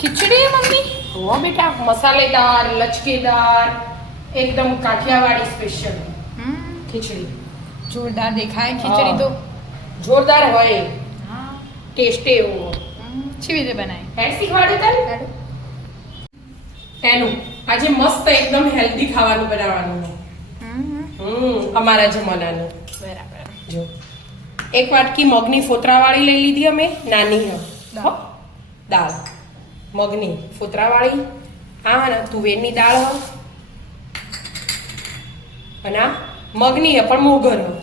खिचड़ी है मम्मी? हो बेटा, मसालेदार लचकेदार एकदम काठियावाड़ी स्पेशल खिचड़ी जोरदार देखा है खिचड़ी तो જોરદાર હોય, हाँ ટેસ્ટી એવો अच्छी રીતે બનાવી હેડ શીખવાડે તને એનું આજે મસ્ત એકદમ હેલ્ધી ખાવાનું બનાવવાનું અમારા જમાનાનું બરાબર જો એક વાટકી મગની ફોતરાવાળી લઈ લીધી અમે નાની હો દાળ મગની ફોતરાવાળી હા ને તુવેરની દાળ હો અને આ મગની હે પણ મોગર હો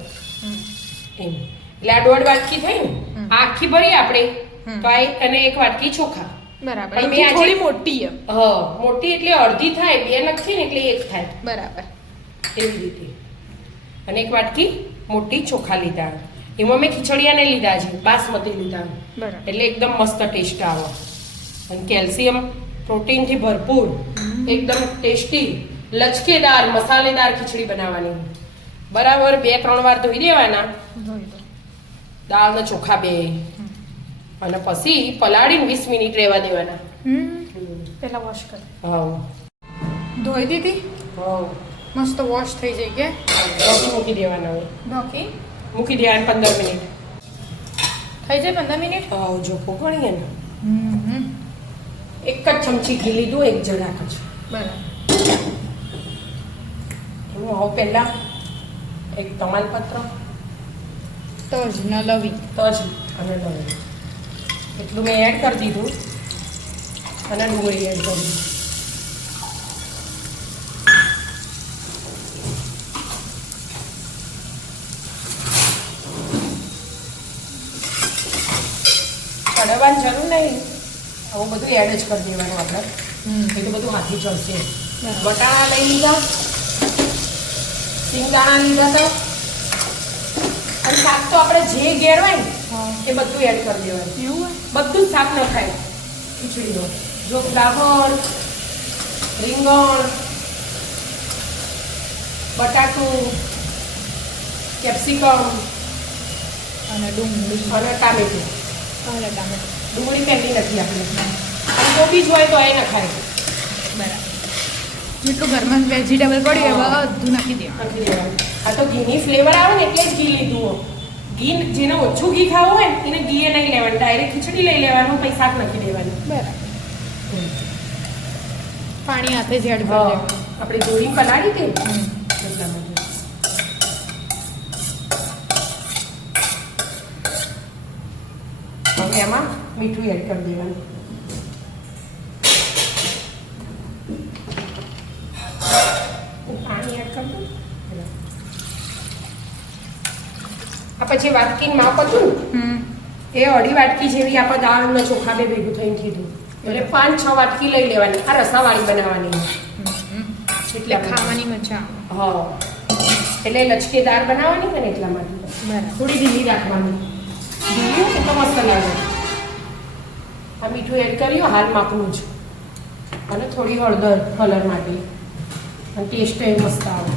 એમ એટલે આ 1.5 વાટકી થઈ ને આ આખી ભરી આપણે તો આ અને 1 વાટકી ચોખા બરાબર પણ એ થોડી મોટી છે હા મોટી એટલે અડધી થાય બે નાખીએ ને એટલે એક થાય બરાબર એવી રીતે અને 1 વાટકી મોટી ચોખા લીધા એમાં મેં ખીચડિયાને લીધા છે બાસમતી લીધા બરાબર એટલે એકદમ મસ્ત ટેસ્ટ આવે અને કેલ્શિયમ પ્રોટીનથી ભરપૂર એકદમ ટેસ્ટી લચકેદાર મસાલેદાર ખીચડી બનાવવાની બરાબર 2-3 વાર ધોઈ દેવાના દાળના ચોખા બે અને પછી પલાળીને 20 મિનિટ રહેવા દેવાના પહેલા વોશ કર હા ધોઈ દીધી હા મસ્ત વોશ થઈ જાય કે ઢોકી મૂકી દેવાના હોય ઢોકી મૂકી દેવાના 15 મિનિટ થઈ જાય 15 મિનિટ હા જો પોકણીએ ને એક જ ચમચી ઘી લીધું એક જરાક જ બરાબર એમાં હવે પહેલા એક તમાલપત્ર તજ ન લવી તજ અને લવિંગ એટલું મેં એડ કરી દીધું અને ડુંગળી એડ કરી ચડવાની જરૂર નહીં આવું બધું એડ જ કરી દેવાનું આપણે એટલે બધું હાથી ચડશે બટાણા લઈ લીધા સિંગદાણા લીધા હતા અને શાક તો આપણે જે ઘેર હોય ને એ બધું એડ કરી દેવાનું એવું બધું જ શાક ન ખાય ખીચડીમાં જો ફ્લાવર રીંગણ બટાટું કેપ્સિકમ અને ડુંગળી અને ટામેટું અને ટામેટું ડુંગળી પહેલી નથી આપણે અને કોબી જ હોય તો એ ન ખાય બરાબર જેટલું ઘરમાં વેજીટેબલ પડ્યું એ બધું નાખી દેવાનું નાખી દેવાનું આ તો ઘીની ફ્લેવર આવે ને એટલે જ ઘી લીધું હો ઘી જેને ઓછું ઘી ખાવું હોય ને એને ઘી નહીં લેવાનું ડાયરેક્ટ ખીચડી લઈ લેવાનું પછી શાક નાખી દેવાનું બરાબર પાણી હાથે જ એડ કરી હા દેવાનું આપણે દોરી પલાળી હતી ને એટલા માટે હવે એમાં મીઠું એડ કરી દેવાનું પાણી એડ કરી દઉં આ પછી વાટકીને માપ હતું ને એ 1.5 વાટકી જેવી આપણે દાળ અને ચોખા બે ભેગું થઈને કીધું એટલે 5-6 વાટકી લઈ લેવાની આ રસાવાળી બનાવવાની એટલે ખાવાની મજા હા એટલે લચકેદાર બનાવવાની ને એટલા માટે બરાબર થોડી ઢીલી રાખવાની ઢીલી તો મસ્ત લાગે આ મીઠું એડ કર્યું હાલ માપનું જ અને થોડી હળદર કલર માટે અને ટેસ્ટ એ મસ્ત આવે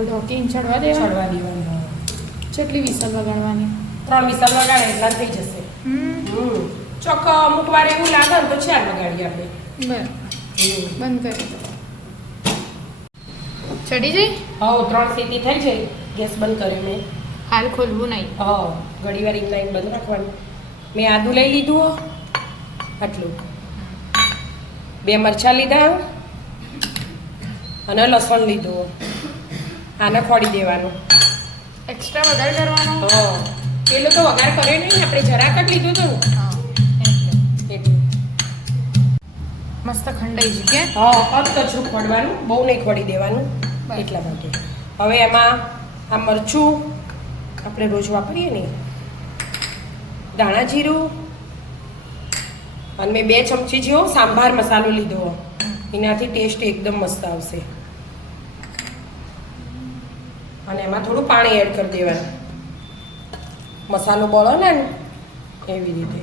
ઢોકીને ચડવા દેવા ચડવા દેવાનું કેટલી વિસલ વગાડવાની 3 વિસલ વગાડે એટલા થઈ જશે ચોક અમુક વાર એવું લાગે ને તો 4 વગાડીએ આપણે બરાબર બંધ કરી દો ચડી જઈ હા 3 સીટી થઈ જાય ગેસ બંધ કર્યો મેં હાલ ખોલવું નહીં હા ઘડી વાર ઇન્લાઈન બંધ રાખવાનું મેં આદું લઈ લીધું આટલું 2 મરચાં લીધા અને લસણ લીધું આને ખોડી દેવાનું એક્સ્ટ્રા વઘાર કરવાનો હા પેલો તો વઘાર કર્યો નહીં આપણે જરાક જ લીધું હતું હા એટલે મસ્ત ખંડાઈ છે કે હા અધ કચરું ખોડવાનું બહુ નહીં ખોડી દેવાનું એટલા માટે હવે એમાં આ મરચું આપણે રોજ વાપરીએ ને ધાણા જીરું અને મેં 2 ચમચી જેવો સાંભાર મસાલો લીધો એનાથી ટેસ્ટ એકદમ મસ્ત આવશે અને એમાં થોડું પાણી એડ કરી દેવાનું મસાલો બળો ને એવી રીતે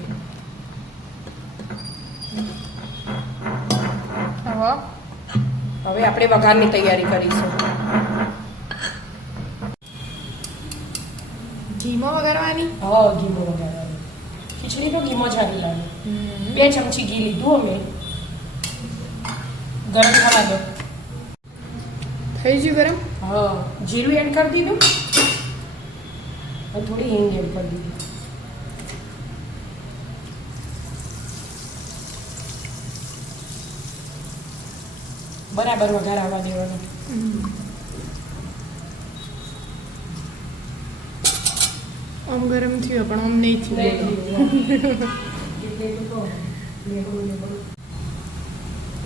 હવે આપણે વઘારની તૈયારી કરીશું. ઘીમાં વઘારવાની. હા, ઘીમાં વઘારવાની. ખીચડીનો ઘીમાં જ સારી લાગે. 2 ચમચી ઘી લીધું અમે. ગરમ થવા દો. થઈ ગયું ગરમ. હા, જીરું એડ કરી દીધું અને થોડી હિંગ એડ કરી દીધી. બરાબર વઘાર આવવા દેવાનો. આમ ગરમ થયું પણ આમ નહીં થયું.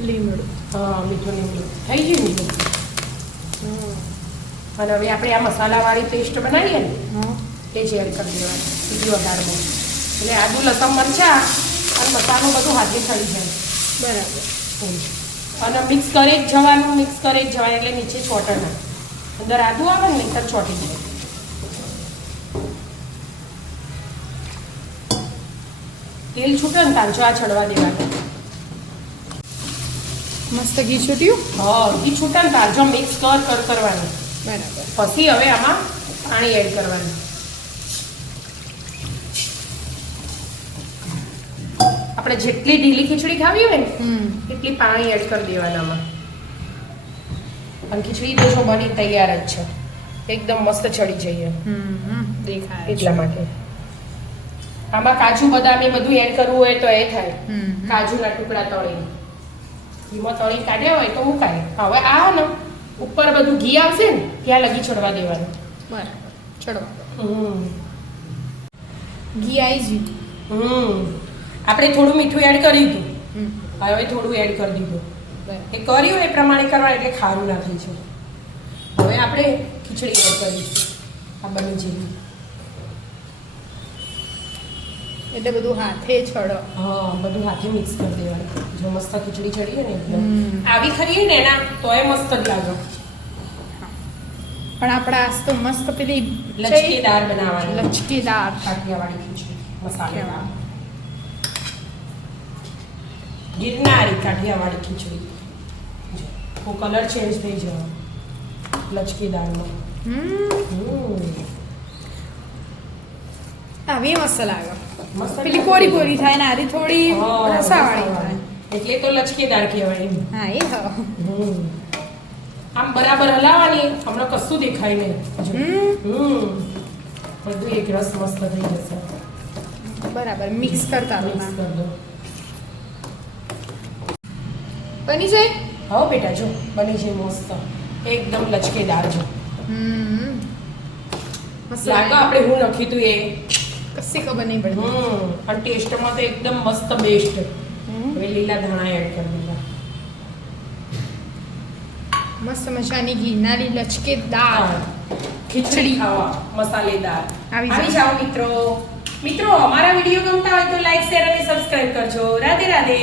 લીમડું. હા, મીઠું લીમડું થઈ ગયું મીઠું. અને હવે આપણે આ મસાલાવાળી પેસ્ટ બનાવીએ ને હા. એ જ એડ કરી દેવાની સીધી વઘારમાં. એટલે આદુ લસણ મરચાં અને મસાલો બધું હાથે થઈ જાય. બરાબર. અને મિક્સ કરે જ જવાનું એટલે નીચે ચોટે ના. અંદર આદુ આવે ને નહીંતર ચોટી જાય. તેલ છૂટે ને તાંજો આ ચડવા દેવાનું. મસ્ત ઘી છૂટ્યું. હા, ઘી છૂટે ને તાંજો મિક્સ કરવાનું. બરાબર. પછી હવે આમાં પાણી એડ કરવાનું. આપણે જેટલી ઢીલી ખીચડી ખાવી હોય ને એટલી પાણી એડ કરી દેવાના આમાં. અને ખીચડી તો જો બની તૈયાર જ છે. એકદમ મસ્ત ચડી જઈએ દેખાય એટલા માટે. આમાં કાજુ બદામ એ બધું એડ કરવું હોય તો એ થાય. કાજુના ટુકડા તળી ઘીમાં તળી કાઢ્યા હોય તો મુકાય. હવે આ ને ઉપર બધું ઘી આવશે ને ત્યાં લગી ચડવા દેવાનું. બરાબર. ચડવા. ઘી આવી ગયું. આપણે થોડું મીઠું એડ કરી દીધું. હવે થોડું એડ કરી દીધું. એ કર્યું એ પ્રમાણે કરવા એટલે ખારું ના થઈ જાય. હવે આપણે ખીચડી એડ કરીશું. આ બની જેવી. એટલે બધું હાથે છડો. હા, બધું હાથે મિક્સ કરી દેવાનું. જો મસ્ત ખીચડી ચડીએ ને એકદમ આવી ખરીએ ને એના તો એ મસ્ત જ લાગે. પણ આપણે આજ તો મસ્ત પેલી લચકેદાર બનાવવાની. લચકેદાર કાઠિયાવાડી ખીચડી મસાલેદાર. ગિરનારી કાઠિયાવાડી ખીચડી. તો કલર ચેન્જ થઈ જવાનો લચકેદારનો. આવી મસ્ત લાગે. મસ્ત પેલી કોરી કોરી થાય ને આરી થોડી રસાવાળી થાય. એટલે તો લચકેદાર કહેવાય એમ. હા એ હા. આમ બરાબર હલાવવાની. હમણાં કશું દેખાય નહીં. બધું એક રસ મસ્ત થઈ જશે. બરાબર મિક્સ કરતા મિક્સ કરી દો. બની જાય. હા બેટા જો બની છે મસ્ત એકદમ લચકેદાર છે. મસ્ત લાગે આપણે હું નાખ્યું તું એ કશી ખબર નહીં પડી. અને ટેસ્ટમાં તો એકદમ મસ્ત બેસ્ટ. હવે લીલા ધાણા એડ કરી દીધા. મસ્ત મજાની ઘીનારી લચકેદાર ખીચડી ખાવા મસાલેદાર. આવી જાઓ મિત્રો. અમારા વિડીયો ગમતા હોય તો લાઈક શેર અને સબસ્ક્રાઇબ કરજો. રાધે રાધે.